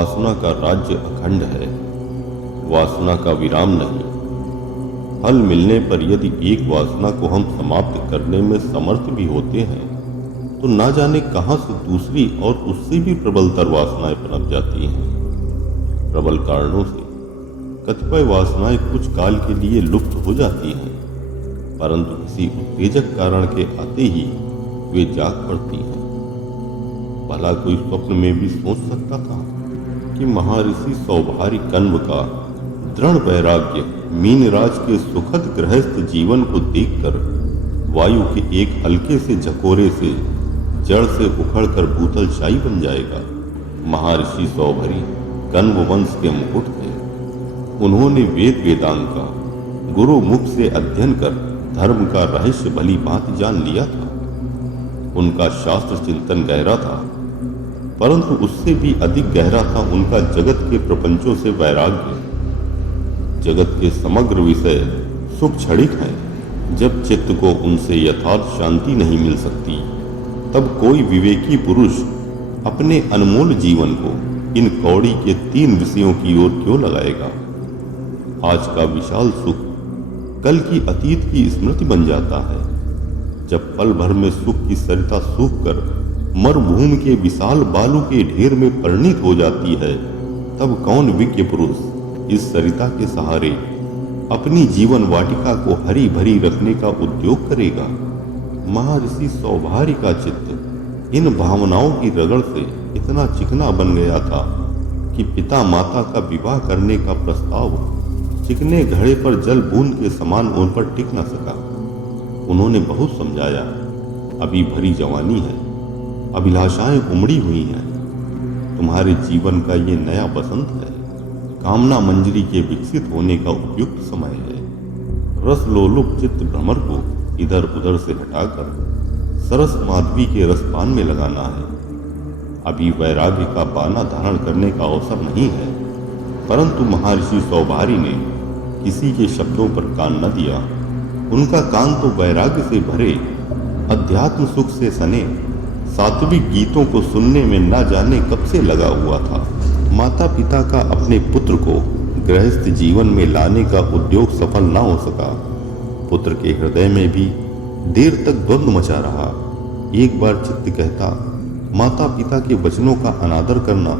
वासना का राज्य अखंड है, वासना का विराम नहीं। फल मिलने पर यदि एक वासना को हम समाप्त करने में समर्थ भी होते हैं तो ना जाने कहां से दूसरी और उससे भी प्रबलतर वासनाएं पनप जाती हैं। प्रबल कारणों से कतिपय वासनाएं कुछ काल के लिए लुप्त हो जाती हैं, परंतु किसी उत्तेजक कारण के आते ही वे जाग पड़ती हैं। भला कोई स्वप्न में भी सोच सकता था कि महर्षि सौभारी कण्व का दृढ़ वैराग्य मीनराज के सुखद गृहस्थ जीवन को देखकर वायु के एक हल्के से झकोरे से जड़ से उखड़कर भूतलशाही बन जाएगा। महर्षि सौभरी कण्व वंश के मुकुट थे। उन्होंने वेद वेदांग का गुरु मुख से अध्ययन कर धर्म का रहस्य भली भांति जान लिया था। उनका शास्त्र चिंतन गहरा था, परंतु उससे भी अधिक गहरा था उनका जगत के प्रपंचों से वैराग्य। जगत के समग्र विषय सुख क्षणिक हैं। जब चित्त को उनसे यथार्थ शांति नहीं मिल सकती, तब कोई विवेकी पुरुष अपने अनमोल जीवन को इन कौड़ी के 3 विषयों की ओर क्यों लगाएगा। आज का विशाल सुख कल की अतीत की स्मृति बन जाता है। जब पल भर में सुख की सरिता सूख कर मरुभूमि के विशाल बालू के ढेर में परिणित हो जाती है, तब कौन विज्ञ पुरुष इस सरिता के सहारे अपनी जीवन वाटिका को हरी भरी रखने का उद्योग करेगा। महर्षि सौभारी का चित्त इन भावनाओं की रगड़ से इतना चिकना बन गया था कि पिता माता का विवाह करने का प्रस्ताव चिकने घड़े पर जल बूंद के समान उन पर टिक न सका। उन्होंने बहुत समझाया, अभी भरी जवानी है, अभिलाषाएं उमड़ी हुई हैं, तुम्हारे जीवन का ये नया बसंत है, कामना मंजरी के विकसित होने का उपयुक्त समय है। रस लोलुप चित्त भ्रमर को इधर उधर से हटाकर सरस माधवी के रसपान में लगाना है। अभी वैराग्य का बाना धारण करने का अवसर नहीं है। परंतु महर्षि सौभारी ने किसी के शब्दों पर कान न दिया। उनका कान तो वैराग्य से भरे अध्यात्म सुख से सने सात्विक गीतों को सुनने में न जाने कब से लगा हुआ था। माता पिता का अपने पुत्र को गृहस्थ जीवन में लाने का उद्योग सफल न हो सका। पुत्र के हृदय में भी देर तक द्वंद्व मचा रहा। एक बार चित्त कहता, माता पिता के वचनों का अनादर करना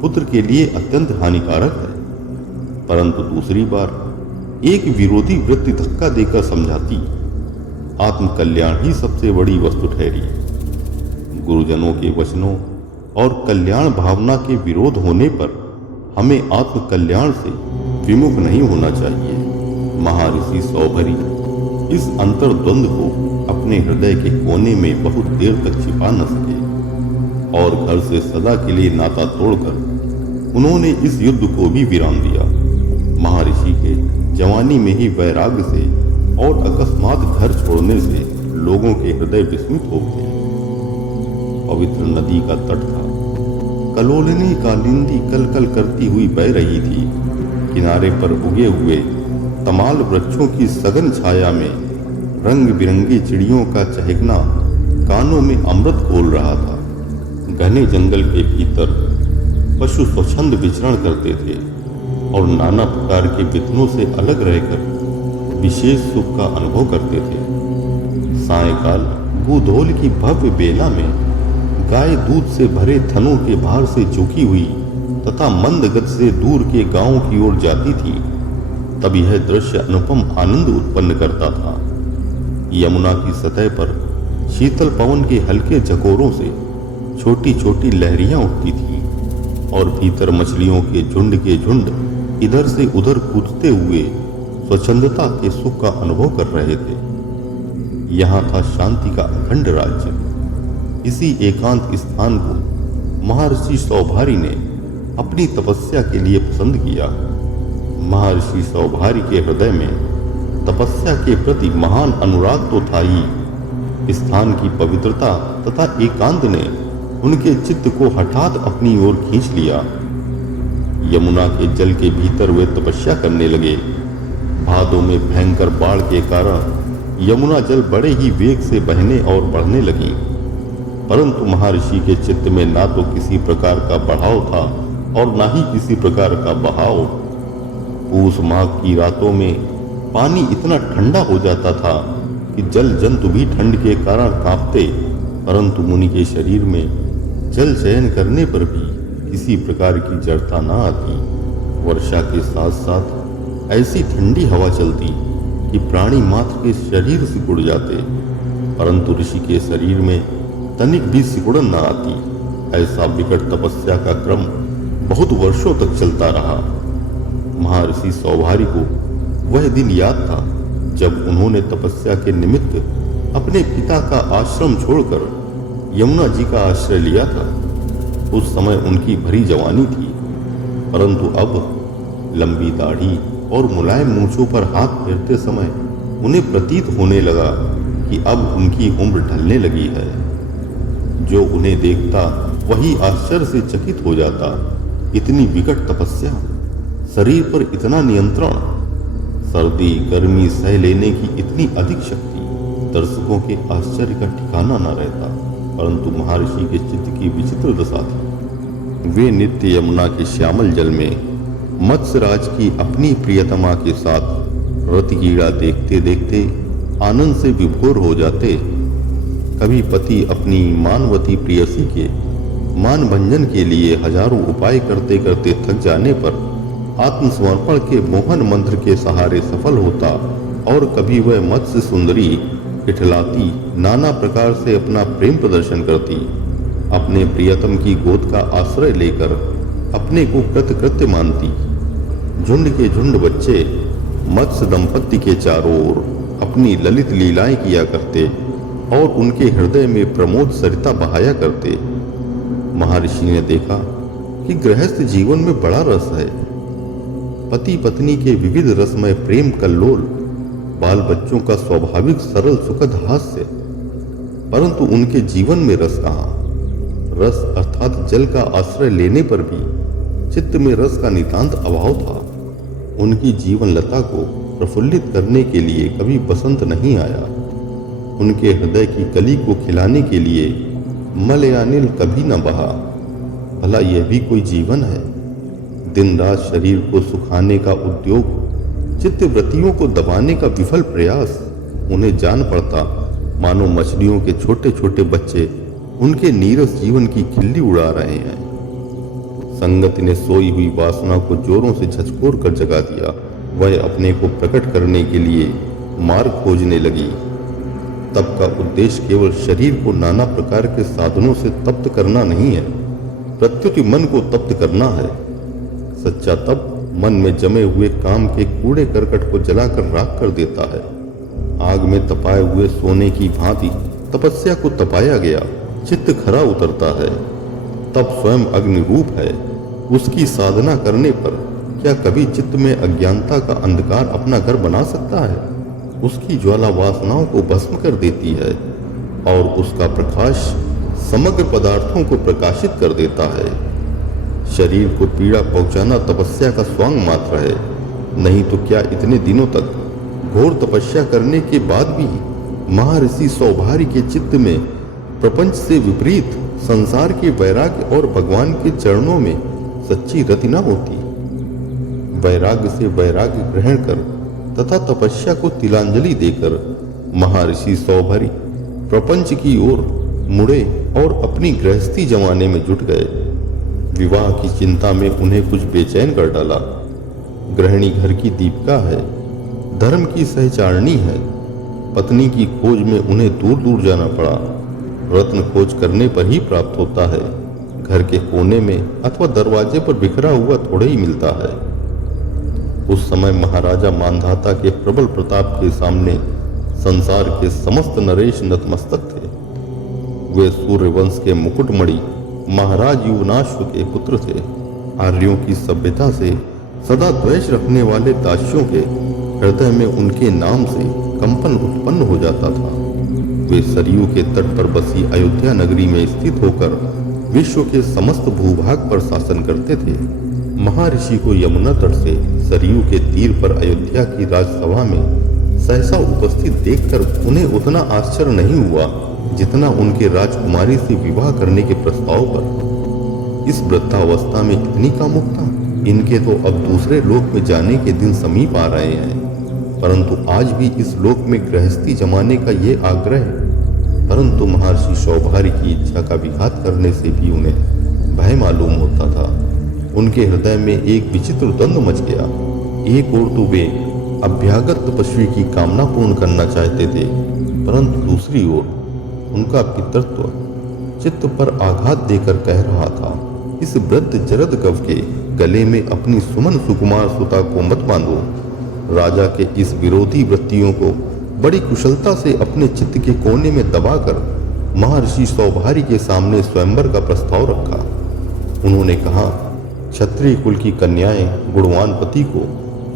पुत्र के लिए अत्यंत हानिकारक है, परंतु दूसरी बार एक विरोधी वृत्ति धक्का देकर समझाती, आत्मकल्याण ही सबसे बड़ी वस्तु ठहरी। गुरुजनों के वचनों और कल्याण भावना के विरोध होने पर हमें आत्मकल्याण से विमुख नहीं होना चाहिए। महर्षि सौभरी इस अंतर्द्वंद को अपने हृदय के कोने में बहुत देर तक छिपा न सके और घर से सदा के लिए नाता तोड़कर उन्होंने इस युद्ध को भी विराम दिया। महर्षि के जवानी में ही वैराग्य से और अकस्मात घर छोड़ने से लोगों के हृदय विस्मित हो गए। पवित्र नदी का तट था। कलोलिनी कालिंदी कल कल करती हुई बह रही थी। किनारे पर उगे हुए तमाल वृक्षों की सघन छाया में रंग बिरंगी चिड़ियों का चहकना कानों में अमृत घोल रहा था। घने जंगल के भीतर पशु स्वच्छंद विचरण करते थे और नाना प्रकार के विघ्नों से अलग रहकर विशेष सुख का अनुभव करते थे। सायंकाल बूधोल की भव्य बेला में गाय दूध से भरे थनों के भार से झुकी हुई तथा मंद गति से दूर के गांवों की ओर जाती थी। तब यह दृश्य अनुपम आनंद उत्पन्न करता था। यमुना की सतह पर शीतल पवन के हल्के झकोरों से छोटी छोटी लहरियां उठती थीं और भीतर मछलियों के झुंड इधर से उधर कूदते हुए स्वच्छंदता के सुख का अनुभव कर रहे थे। यहाँ था शांति का अखंड राज्य। इसी एकांत स्थान को महर्षि सौभारी ने अपनी तपस्या के लिए पसंद किया। महर्षि सौभारी के हृदय में तपस्या के प्रति महान अनुराग तो था ही, स्थान की पवित्रता तथा एकांत ने उनके चित्त को हठात अपनी ओर खींच लिया। यमुना के जल के भीतर वे तपस्या करने लगे। भादों में भयंकर बाढ़ के कारण यमुना जल बड़े ही वेग से बहने और बढ़ने लगी, परंतु महर्षि के चित्त में ना तो किसी प्रकार का बढ़ाव था और ना ही किसी प्रकार का बहाव। पूस माघ की रातों में पानी इतना ठंडा हो जाता था कि जल जंतु भी ठंड के कारण कांपते, परंतु मुनि के शरीर में जल चयन करने पर भी किसी प्रकार की जड़ता न आती। वर्षा के साथ साथ ऐसी ठंडी हवा चलती कि प्राणी मात्र के शरीर सिकुड़ जाते, परंतु ऋषि के शरीर में तनिक भी सिकुड़न न आती। ऐसा विकट तपस्या का क्रम बहुत वर्षों तक चलता रहा। महर्षि सौभारी को वह दिन याद था जब उन्होंने तपस्या के निमित्त अपने पिता का आश्रम छोड़कर यमुना जी का आश्रय लिया था। उस समय उनकी भरी जवानी थी, परंतु अब लंबी दाढ़ी और मुलायम मूंछों पर हाथ फेरते समय उन्हें प्रतीत होने लगा कि अब उनकी उम्र ढलने लगी है। जो उन्हें देखता वही आश्चर्य से चकित हो जाता। इतनी विकट तपस्या, शरीर पर इतना नियंत्रण, सर्दी गर्मी सह लेने की इतनी अधिक शक्ति, दर्शकों के आश्चर्य का ठिकाना न रहता। परंतु महर्षि के चित्त की विचित्र दशा थी। वे नित्य यमुना के श्यामल जल में मत्स्यराज की अपनी प्रियतमा के साथ रतिक्रीड़ा देखते देखते आनंद से विभोर हो जाते। कभी पति अपनी मानवती प्रेयसी के मान भंजन के लिए हजारों उपाय करते करते थक जाने पर आत्मसमर्पण के मोहन मंत्र के सहारे सफल होता, और कभी वह मत्स्य सुंदरी इठलाती नाना प्रकार से अपना प्रेम प्रदर्शन करती, अपने प्रियतम की गोद का आश्रय लेकर अपने को कृतकृत्य मानती। झुंड के झुंड बच्चे मत्स्य दंपत्ति के चारों ओर अपनी ललित लीलाएं किया करते और उनके हृदय में प्रमोद सरिता बहाया करते। महर्षि ने देखा कि गृहस्थ जीवन में बड़ा रस है। पति पत्नी के विविध रसमय प्रेम कल्लोल, बाल बच्चों का स्वाभाविक सरल सुखद हास्य, परंतु उनके जीवन में रस कहाँ? रस अर्थात जल का आश्रय लेने पर भी चित्त में रस का नितांत अभाव था। उनकी जीवन लता को प्रफुल्लित करने के लिए कभी बसंत नहीं आया। उनके हृदय की कली को खिलाने के लिए मलयानिल कभी न बहा। भला यह भी कोई जीवन है? दिन रात शरीर को सुखाने का उद्योग, चित्तवृत्तियों को दबाने का विफल प्रयास। उन्हें जान पड़ता मानो मछलियों के छोटे छोटे बच्चे उनके नीरस जीवन की खिल्ली उड़ा रहे हैं। संगत ने सोई हुई वासना को जोरों से झकझोर कर जगा दिया। वह अपने को प्रकट करने के लिए मार्ग खोजने लगी। तप का उद्देश्य केवल शरीर को नाना प्रकार के साधनों से तप्त करना नहीं है, प्रत्युत मन को तप्त करना है। सच्चा तप मन में जमे हुए काम के कूड़े करकट को जलाकर राख कर देता है। आग में तपाए हुए सोने की भांति तपस्या को तपाया गया चित्त खरा उतरता है। तप स्वयं अग्नि रूप है। उसकी साधना करने पर क्या कभी चित्त में अज्ञानता का अंधकार अपना घर बना सकता है? उसकी ज्वाला वासनाओं को भस्म कर देती है और उसका प्रकाश समग्र पदार्थों को प्रकाशित कर देता है। शरीर को पीड़ा पहुंचाना तपस्या का स्वांग मात्र है। नहीं तो क्या इतने दिनों तक घोर तपस्या करने के बाद भी महर्षि सौभारी के चित्त में प्रपंच से विपरीत संसार के वैराग्य और भगवान के चरणों में सच्ची रति न होती? वैराग्य से वैराग्य ग्रहण कर तथा तपस्या को तिलांजलि देकर महर्षि सौभारी प्रपंच की ओर मुड़े और अपनी गृहस्थी जमाने में जुट गए। विवाह की चिंता में उन्हें कुछ बेचैन कर डाला। गृहिणी घर की दीपिका है, धर्म की सहचारिणी है। पत्नी की खोज में उन्हें दूर दूर जाना पड़ा। रत्न खोज करने पर ही प्राप्त होता है। घर के कोने में अथवा दरवाजे पर बिखरा हुआ थोड़े ही मिलता है। उस समय महाराजा मांधाता के प्रबल प्रताप के सामने संसार के समस्त नरेश नतमस्तक थे। वे सूर्यवंश के मुकुटमणि महाराज युवनाश्व के पुत्र थे। आर्यों की सभ्यता से सदा द्वेष रखने वाले दास्यों के हृदय में उनके नाम से कंपन उत्पन्न हो जाता था। वे सरयू के तट पर बसी अयोध्या नगरी में स्थित होकर विश्व के समस्त भूभाग पर शासन करते थे। महर्षि को यमुना तट से सरयू के तीर पर अयोध्या की राजसभा में सहसा उपस्थित देखकर उन्हें उतना आश्चर्य नहीं हुआ जितना उनके राजकुमारी से विवाह करने के प्रस्ताव पर। इस वृद्धावस्था में इतनी कामुकता। इनके तो अब दूसरे लोक में जाने के दिन समीप आ रहे हैं, परंतु आज भी इस लोक में गृहस्थी जमाने का ये आग्रह। परंतु महर्षि सौभारी की इच्छा का विघात करने से भी उन्हें भय मालूम होता था। उनके हृदय में एक विचित्र द्वंद्व मच गया। एक ओर तो वे अभ्यागत तपस्वी की कामना पूर्ण करना चाहते थे, परंतु दूसरी ओर उनका पितृत्व चित्त पर आघात देकर कह रहा था, इस वृद्ध जरद गव के गले में अपनी सुमन सुकुमार सुता को मत बांधो। राजा के इस विरोधी वृत्तियों को बड़ी कुशलता से अपने चित्त के कोने में दबाकर महर्षि सौभारी के सामने स्वयंवर का प्रस्ताव रखा। उन्होंने कहा, क्षत्रिय कुल की कन्याएं गुणवान पति को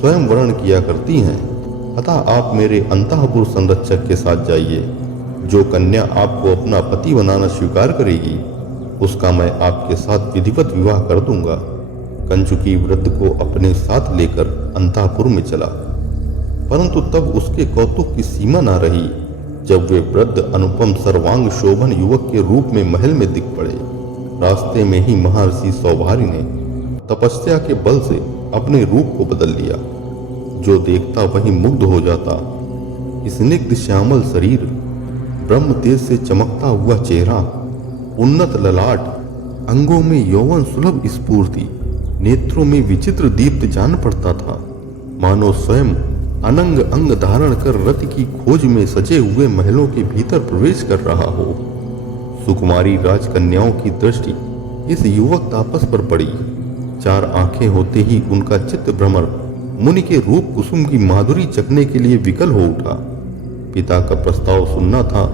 स्वयं वरण किया करती हैं, अतः आप मेरे अंतःपुर संरक्षक के साथ जाइए। जो कन्या आपको अपना पति बनाना स्वीकार करेगी, उसका मैं आपके साथ विधिवत विवाह कर दूंगा। कंचुकी वृद्ध को अपने साथ लेकर अंतःपुर में चला, परंतु तब उसके कौतुक की सीमा न रही जब वे वृद्ध अनुपम सर्वांग शोभन युवक के रूप में महल में दिख पड़े। रास्ते में ही महर्षि सौभारी ने तपस्या के बल से अपने रूप को बदल लिया। जो देखता वही मुग्ध हो जाता। स्निग्ध श्यामल शरीर, ब्रह्म तेज से चमकता हुआ चेहरा, उन्नत ललाट, अंगों में यौवन सुलभ स्फूर्ति, नेत्रों में विचित्र दीप्त जान पड़ता था, मानो स्वयं अनंग अंग धारण कर रति की खोज में सजे हुए महलों के भीतर प्रवेश कर रहा हो। सुकुमारी राजकन्याओं की दृष्टि इस युवक तापस पर पड़ी। चार आंखें होते ही उनका चित्त भ्रमर मुनि के रूप कुसुम की माधुरी चखने के लिए विकल हो उठा। पिता का प्रस्ताव सुनना था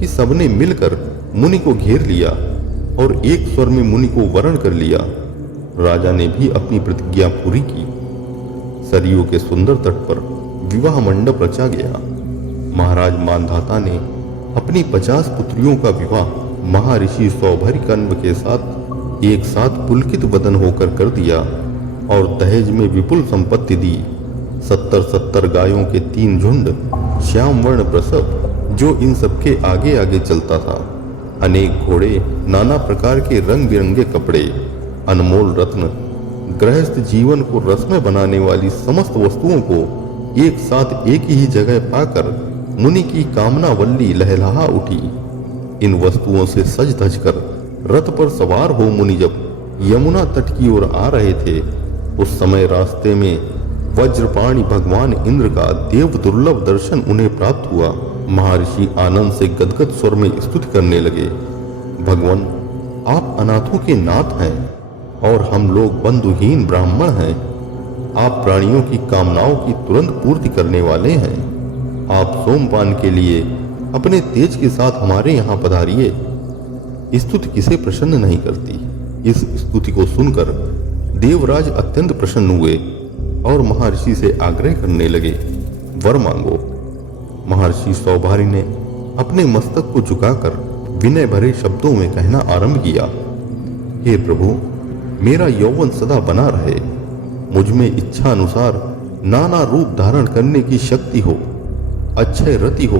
कि सबने मिलकर मुनि को घेर लिया और एक स्वर में मुनि को वरण कर लिया। राजा ने भी अपनी प्रतिज्ञा पूरी की। सरयू के सुंदर तट पर विवाह मंडप रचा गया। महाराज मानधाता ने अपनी 50 पुत्रियों का विवाह महर्षि सौभरीकन्व के साथ एक साथ पुलकित बदन होकर कर दिया और दहेज में विपुल संपत्ति दी। 70 गायों के 3 झुंड, श्याम वर्ण प्रसव जो इन सबके आगे आगे चलता था, अनेक घोड़े, नाना प्रकार के रंग बिरंगे कपड़े, अनमोल रत्न, गृहस्थ जीवन को रसमय बनाने वाली समस्त वस्तुओं को एक साथ एक ही जगह पाकर मुनि की कामना वल्ली लहलहा उठी। इन वस्तुओं से सज धज कर रथ पर सवार हो मुनि जब यमुना तट की ओर आ रहे थे, उस समय रास्ते में वज्रपाणि भगवान इंद्र का देव दुर्लभ दर्शन उन्हें प्राप्त हुआ। महर्षि आनंद से गदगद स्वर में स्तुति करने लगे, भगवान आप अनाथों के नाथ हैं और हम लोग बंधुहीन ब्राह्मण हैं। आप प्राणियों की कामनाओं की तुरंत पूर्ति करने वाले हैं। आप सोमपान के लिए अपने तेज के साथ हमारे यहाँ पधारिए। स्तुति किसे प्रसन्न नहीं करती। इस स्तुति को सुनकर देवराज अत्यंत प्रसन्न हुए और महर्षि से आग्रह करने लगे, वर मांगो। महर्षि सौभारी ने अपने मस्तक को झुकाकर विनय भरे शब्दों में कहना आरंभ किया, हे प्रभु, मेरा यौवन सदा बना रहे, मुझ में इच्छा अनुसार नाना रूप धारण करने की शक्ति हो, अक्षय रति हो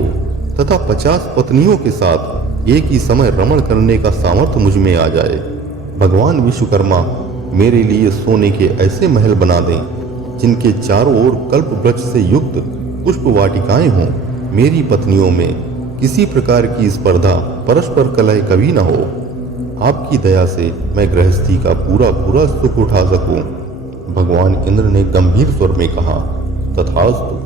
तथा 50 पत्नियों के साथ एक ही समय रमण करने का सामर्थ्य मुझ में आ जाए। भगवान विश्वकर्मा मेरे लिए सोने के ऐसे महल बना दें जिनके चारों ओर कल्प वृक्ष से युक्त पुष्प वाटिकाएं हों। मेरी पत्नियों में किसी प्रकार की स्पर्धा, परस्पर कलह कभी न हो। आपकी दया से मैं गृहस्थी का पूरा पूरा सुख उठा सकूं। भगवान इंद्र ने गंभीर स्वर में कहा, तथास्तु।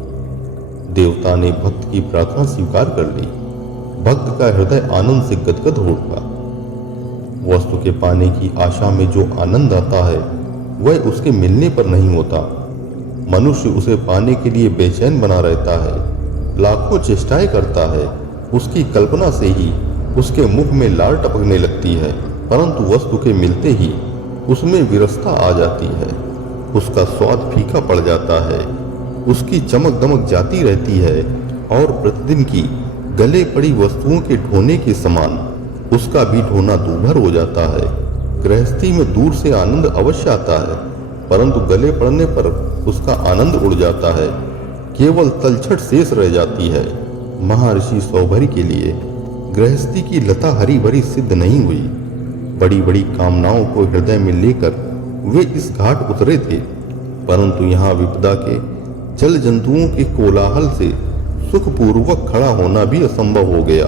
देवता ने भक्त की प्रार्थना स्वीकार कर ली। भक्त का हृदय आनंद से गदगद हो उठा। वस्तु के पाने की आशा में जो आनंद आता है वह उसके मिलने पर नहीं होता। मनुष्य उसे पाने के लिए बेचैन बना रहता है, लाखों चेष्टाएं करता है। उसकी कल्पना से ही उसके मुख में लार टपकने लगती है, परंतु वस्तु के मिलते ही उसमें विरसता आ जाती है। उसका स्वाद फीका पड़ जाता है, उसकी चमक दमक जाती रहती है और प्रतिदिन की गले पड़ी वस्तुओं के ढोने के समान उसका भी ढोना दूभर हो जाता है। गृहस्थी में दूर से आनंद अवश्य आता है, परंतु गले पड़ने पर उसका आनंद उड़ जाता है, केवल तलछट शेष रह जाती है। महर्षि सौभरी के लिए गृहस्थी की लता हरी भरी सिद्ध नहीं हुई। बड़ी बड़ी कामनाओं को हृदय में लेकर वे इस घाट उतरे थे, परंतु यहाँ विपदा के जल जंतुओं के कोलाहल से सुखपूर्वक खड़ा होना भी असंभव हो गया।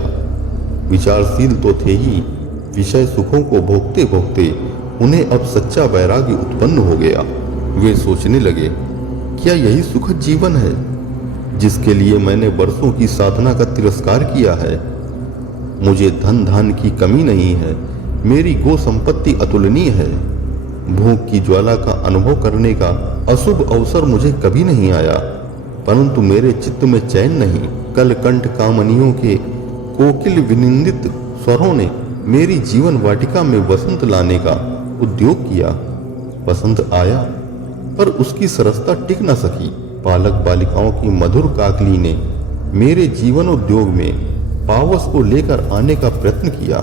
विचारशील तो थे ही, विषय सुखों को भोगते भोगते उन्हें अब सच्चा वैराग्य उत्पन्न हो गया। वे सोचने लगे, क्या यही सुखद जीवन है जिसके लिए मैंने वर्षों की साधना का तिरस्कार किया है? मुझे धन धान की कमी नहीं है, मेरी गो संपत्ति अतुलनीय है। भूख की ज्वाला का अनुभव करने का अशुभ अवसर मुझे कभी नहीं आया, परंतु मेरे चित्त में चैन नहीं। कलकंठ कामनियों के कोकिल विनिंदित स्वरों ने मेरी जीवन वाटिका में वसंत लाने का उद्योग किया। वसंत आया, पर उसकी सरसता टिक न सकी। बालक बालिकाओं की मधुर काकली ने मेरे जीवन उद्योग में पावस को लेकर आने का प्रयत्न किया,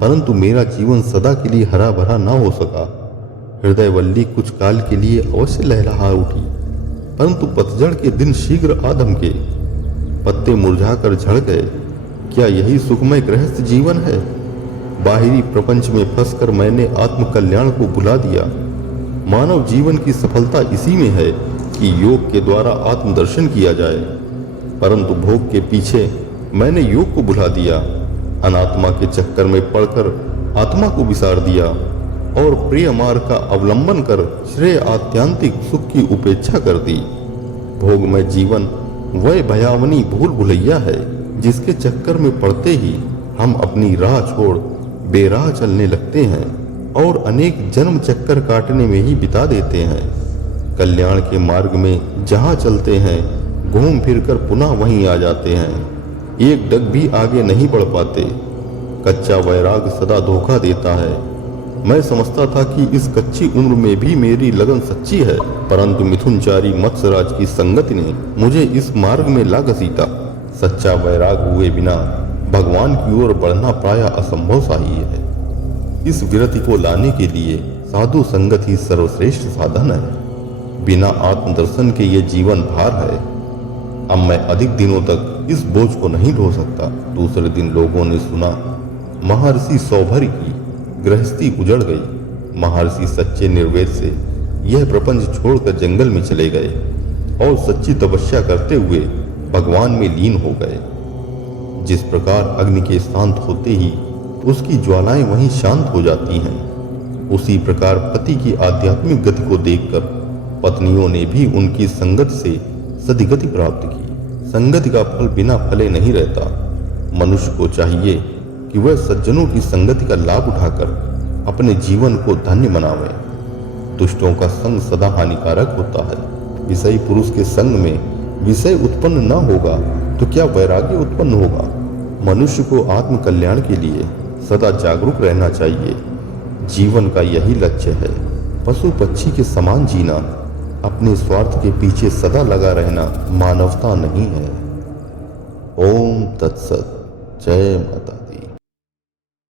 परंतु मेरा जीवन सदा के लिए हरा भरा न हो सका। हृदयवल्ली कुछ काल के लिए अवश्य लहलहा उठी, परंतु पतझड़ के दिन शीघ्र आ धमके। पत्ते मुरझाकर झड़ गए। क्या यही सुखमय गृहस्थ जीवन है? बाहरी प्रपंच में फंसकर मैंने आत्मकल्याण को भुला दिया। मानव जीवन की सफलता इसी में है कि योग के द्वारा आत्मदर्शन किया जाए, परंतु भोग के पीछे मैंने योग को भुला दिया। अनात्मा के चक्कर में पड़कर आत्मा को विसार दिया और प्रिय मार्ग का अवलंबन कर श्रेय आत्यांतिक सुख की उपेक्षा कर दी। भोगमय जीवन वह भयावनी भूल भुलैया है जिसके चक्कर में पड़ते ही हम अपनी राह छोड़ बेराह चलने लगते हैं और अनेक जन्म चक्कर काटने में ही बिता देते हैं। कल्याण के मार्ग में जहाँ चलते हैं घूम फिरकर पुनः वहीं आ जाते हैं, एक डग भी आगे नहीं बढ़ पाते। कच्चा वैराग सदा धोखा देता है। मैं समझता था कि इस कच्ची उम्र में भी मेरी लगन सच्ची है, परंतु मिथुनचारी मत्स्यराज की संगति ने मुझे इस मार्ग में ला घसीटा। सच्चा वैराग हुए बिना भगवान की ओर बढ़ना प्रायः असंभव सा ही है। इस विरति को लाने के लिए साधु संगत ही सर्वश्रेष्ठ साधन है। बिना आत्मदर्शन के ये जीवन भार है। अब मैं अधिक दिनों तक इस बोझ को नहीं ढो सकता। दूसरे दिन लोगों ने सुना, महर्षि सौभरी की गृहस्थी उजड़ गई। महर्षि सच्चे निर्वेद से यह प्रपंच छोड़कर जंगल में चले गए और सच्ची तपस्या करते हुए भगवान में लीन हो गए। जिस प्रकार अग्नि के शांत होते ही उसकी ज्वालाएं वहीं शांत हो जाती हैं, उसी प्रकार पति की आध्यात्मिक गति को देखकर पत्नियों ने भी उनकी संगत से सद्गति प्राप्त की। संगति का फल बिना फले नहीं रहता। मनुष्य को चाहिए कि वह सज्जनों की संगति का लाभ उठाकर अपने जीवन को धन्य बनावे। दुष्टों का संग सदा हानिकारक होता है। विषयी पुरुष के संग में विषय उत्पन्न न होगा तो क्या वैराग्य उत्पन्न होगा? मनुष्य को आत्म कल्याण के लिए सदा जागरूक रहना चाहिए। जीवन का यही लक्ष्य है। पशु पक्षी के समान जीना, अपने स्वार्थ के पीछे सदा लगा रहना मानवता नहीं है। ओम तत्सत। जय माता।